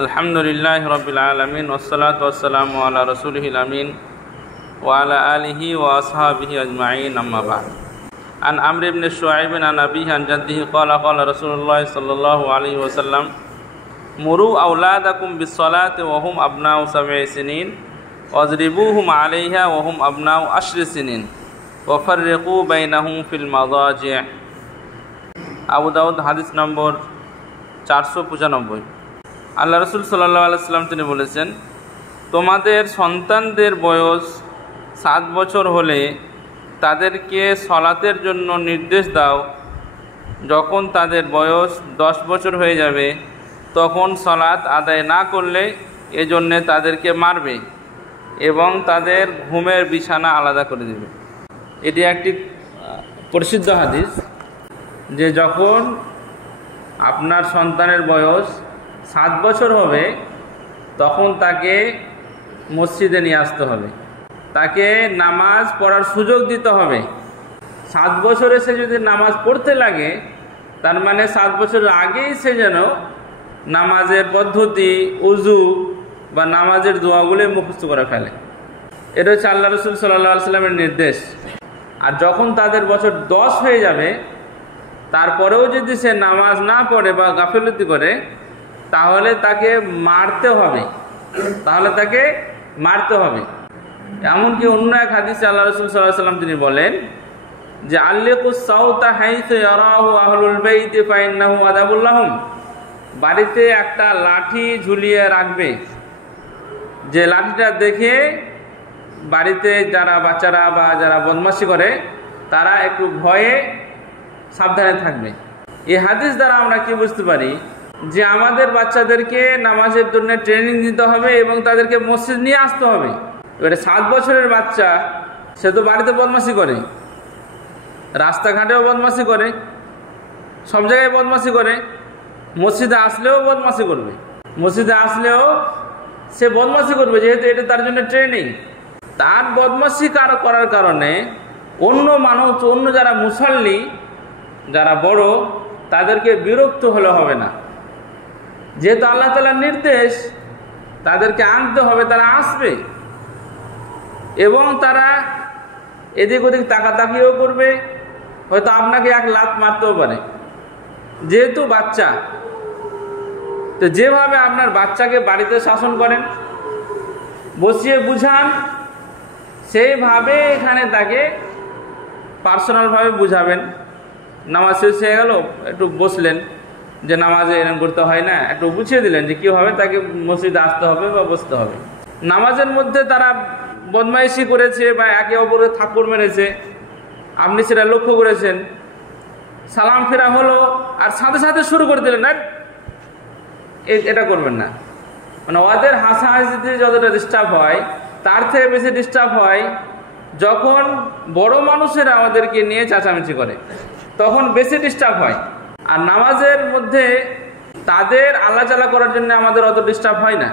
আলহামদুলিল্লাহি রাব্বিল আলামিন ওয়াসসালাতু ওয়াসসালামু আলা রাসূলিহিল আমিন ওয়া আলা আলিহি ওয়া আসহাবিহি আজমাইন আম্মা বা'দ। আন আমর ইবনে শুআইব আন আবিহি আন জাদ্দিহি ক্বালা ক্বালা রাসূলুল্লাহ সাল্লাল্লাহু আলাইহি ওয়াসাল্লাম মুরু আওলাদাকুম বিস-সালাতি ওয়া হুম আবনাউ 7 সিনিন ওয়াজরিবুহুম আলাইহা ওয়া হুম আবনাউ 10 সিনিন ওয়া ফাররিকু বাইনাহুম ফিল মাদাজি'। আবু দাউদ হাদিস নম্বর 495। আল্লাহ রসুল সাল্লাল্লাহু আলাইহি ওয়াসাল্লাম তিনি বলেছেন, তোমাদের সন্তানদের বয়স 7 বছর হলে তাদেরকে সলাতের জন্য নির্দেশ দাও। যখন তাদের বয়স 10 বছর হয়ে যাবে তখন সলাত আদায় না করলে এজন্যে তাদেরকে মারবে এবং তাদের ঘুমের বিছানা আলাদা করে দেবে। এটি একটি প্রসিদ্ধ হাদিস যে যখন আপনার সন্তানের বয়স 7 বছর হবে তখন তাকে মসজিদে নিয়ে আসতে হবে, তাকে নামাজ পড়ার সুযোগ দিতে হবে। 7 বছরে সে যদি নামাজ পড়তে লাগে তার মানে 7 বছরের আগেই সে যেন নামাজের পদ্ধতি, উজু বা নামাজের দোয়াগুলো মুখস্থ করে ফেলে। এটা হচ্ছে আল্লাহ রসুল সাল্লাল্লাহু আলাইহি ওয়াসাল্লামের নির্দেশ। আর যখন তাদের বছর 10 হয়ে যাবে তারপরেও যদি সে নামাজ না পড়ে বা গাফিলতি করে তাহলে তাকে মারতে হবে। এমনকি অন্য এক হাদিসে আল্লাহ রাসূল সাল্লাল্লাহু আলাইহি ওয়াসাল্লাম তিনি বলেন যে আল্লিকুস সাউতা হাইসু ইয়ারাহু আহলুল বাইতি ফাইন্নাহু আদাবুল লাহুম। বাড়িতে একটা লাঠি ঝুলিয়ে রাখবে, যে লাঠিটা দেখে বাড়িতে যারা বাচ্চারা বা যারা বদমাশি করে তারা একটু ভয়ে সাবধানে থাকবে। এই হাদিস দ্বারা আমরা কি বুঝতে পারি যে আমাদের বাচ্চাদেরকে নামাজের জন্য ট্রেনিং দিতে হবে এবং তাদেরকে মসজিদ নিয়ে আসতে হবে। এবারে 7 বছরের বাচ্চা সে তো বাড়িতে বদমাশি করে, রাস্তাঘাটেও বদমাশি করে, সব জায়গায় বদমাশি করে, মসজিদে আসলেও বদমাশি করবে। সে বদমাশি করবে যেহেতু এটা তার জন্য ট্রেনিং। তার বদমাশি করার কারণে অন্য মানুষ, অন্য যারা মুসল্লি, যারা বড়, তাদেরকে বিরক্ত হলে হবে না। যেহেতু আল্লাহ তাআলার নির্দেশ তাদেরকে আনতে হবে, তারা আসবে এবং তারা এদিক ওদিক তাকাতাকিও করবে, হয়তো আপনাকে এক লাত মারতেও পারে যেহেতু বাচ্চা। তো যেভাবে আপনার বাচ্চাকে বাড়িতে শাসন করেন, বসিয়ে বুঝান, সেইভাবে এখানে তাকে পার্সোনালভাবে বুঝাবেন। নামাজ শেষ হয়ে গেল, একটু বসলেন যে নামাজে এরকম করতে হয় না, একটু বুঝিয়ে দিলেন যে কীভাবে তাকে মসজিদে আসতে হবে বা বসতে হবে। নামাজের মধ্যে তারা বদমাইশি করেছে বা একে অপরের থাপ্পড় মেরেছে, আপনি সেটা লক্ষ্য করেছেন, সালাম ফেরা হলো আর সাথে সাথে শুরু করে দিলেন, না এটা করবেন না। মানে ওদের হাসাহাসিতে যতটা ডিস্টার্ব হয় তার থেকে বেশি ডিস্টার্ব হয় যখন বড় মানুষেরা আমাদেরকে নিয়ে চেঁচামেচি করে, তখন বেশি ডিস্টার্ব হয়। আর নামাজের মধ্যে তাদের আল্লাচালা করার জন্য আমাদের অত ডিস্টার্ব হয় না।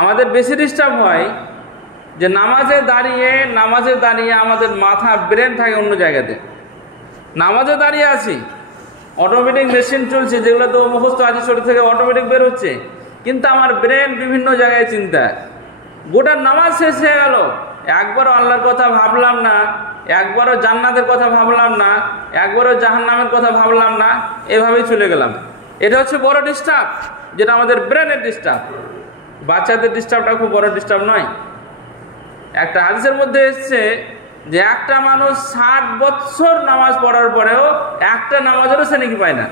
আমাদের বেশি ডিস্টার্ব হয় যে নামাজে দাঁড়িয়ে আমাদের মাথা, ব্রেন থাকে অন্য জায়গাতে। নামাজে দাঁড়িয়ে আছি, অটোমেটিক মেশিন চলছে, যেগুলো তো মুখস্থ আছে ছোটো থেকে অটোমেটিক বের হচ্ছে, কিন্তু আমার ব্রেন বিভিন্ন জায়গায় চিন্তা। গোটা নামাজ শেষ হয়ে গেল, একবারও আল্লাহর কথা ভাবলাম না, একবারও জান্নাতের কথা ভাবলাম না, একবারও জাহান্নামের কথা ভাবলাম না, এভাবেই চলে গেলাম। এটা হচ্ছে বড় ডিস্টার্ব, যেটা আমাদের ব্রেনের ডিস্টার্ব। বাচ্চাদের ডিস্টার্বটা খুব বড় ডিস্টার্ব নয়। একটা হাদিসের মধ্যে এসছে যে একটা মানুষ 60 বছর নামাজ পড়ার পরেও একটা নামাজেরও সে নাকি পায় না।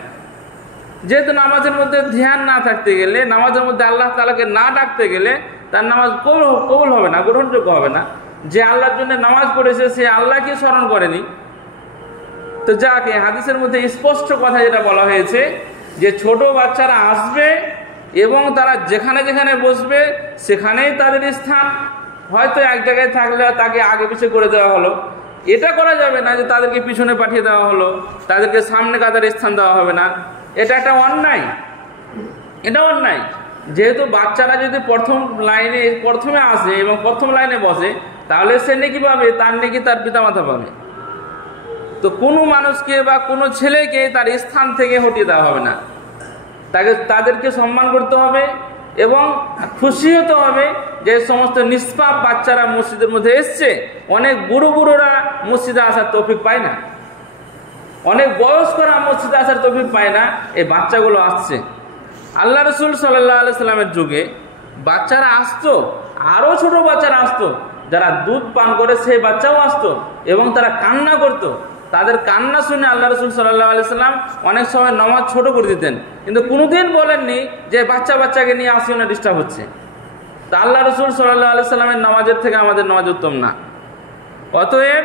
যেহেতু নামাজের মধ্যে ধ্যান না থাকতে গেলে, নামাজের মধ্যে আল্লাহ তাআলাকে না ডাকতে গেলে তার নামাজ কবুল হবে না, গ্রহণযোগ্য হবে না। যে আল্লাহর জন্য নামাজ পড়েছে সে আল্লাহকে স্মরণ করেনি। তো যাকে হাদিসের মধ্যে স্পষ্ট কথা যেটা বলা হয়েছে যে ছোট বাচ্চারা আসবে এবং তারা যেখানে যেখানে বসবে সেখানেই তাদের স্থান। হয়তো এক জায়গায় থাকলে তাকে আগে পিছিয়ে করে দেওয়া হলো, এটা করা যাবে না যে তাদেরকে পিছনে পাঠিয়ে দেওয়া হলো, তাদেরকে সামনে কাতারে স্থান দেওয়া হবে না। এটা একটা অন্যায়, এটা অন্যায়। যেহেতু বাচ্চারা যদি প্রথমে আসে এবং প্রথম লাইনে বসে তাহলে সে নেকি পাবে, তার নেকি তার পিতামাতা পাবে। তো কোনো মানুষকে বা কোনো ছেলেকে তার স্থান থেকে হটিয়ে দেওয়া হবে না, তাদেরকে সম্মান করতে হবে এবং খুশি হতে হবে যে সমস্ত নিষ্পাপ বাচ্চারা মসজিদের মধ্যে এসছে। অনেক বুড়ো বুড়োরা মসজিদে আসার তৌফিক পায় না, অনেক বয়স্করা মসজিদে আসার তৌফিক পায় না, এই বাচ্চাগুলো আসছে। আল্লাহ রসুল সাল্লাল্লাহু আলাইহি সাল্লামের যুগে বাচ্চারা আসতো, আরও ছোট বাচ্চারা আসতো, যারা দুধ পান করে সেই বাচ্চাও আসতো এবং তারা কান্না করতো। তাদের কান্না শুনে আল্লাহ রসুল সাল্লাল্লাহু আলাইহি সাল্লাম অনেক সময় নামাজ ছোট করে দিতেন, কিন্তু কোনোদিন বলেননি যে বাচ্চাকে নিয়ে আসিও না, ডিস্টার্ব হচ্ছে। তা আল্লাহ রসুল সাল্লাল্লাহু আলাইহি সাল্লামের নামাজের থেকে আমাদের নামাজ উত্তম না। অতএব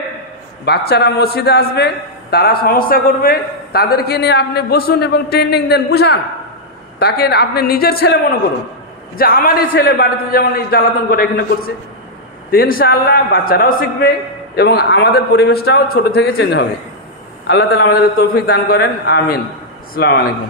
বাচ্চারা মসজিদে আসবে, তারা সমস্যা করবে, তাদেরকে নিয়ে আপনি বসুন এবং ট্রেনিং দেন, বুঝান। তাকে আপনি নিজের ছেলে মনে করুন, যে আমারই ছেলে বাড়িতে যেমন জ্বালাতন করে এখানে করছে। তো ইনশাআল্লাহ বাচ্চারাও শিখবে এবং আমাদের পরিবেশটাও ছোট থেকে চেঞ্জ হবে। আল্লাহ তাআলা আমাদের তৌফিক দান করেন, আমিন। আসসালামু আলাইকুম।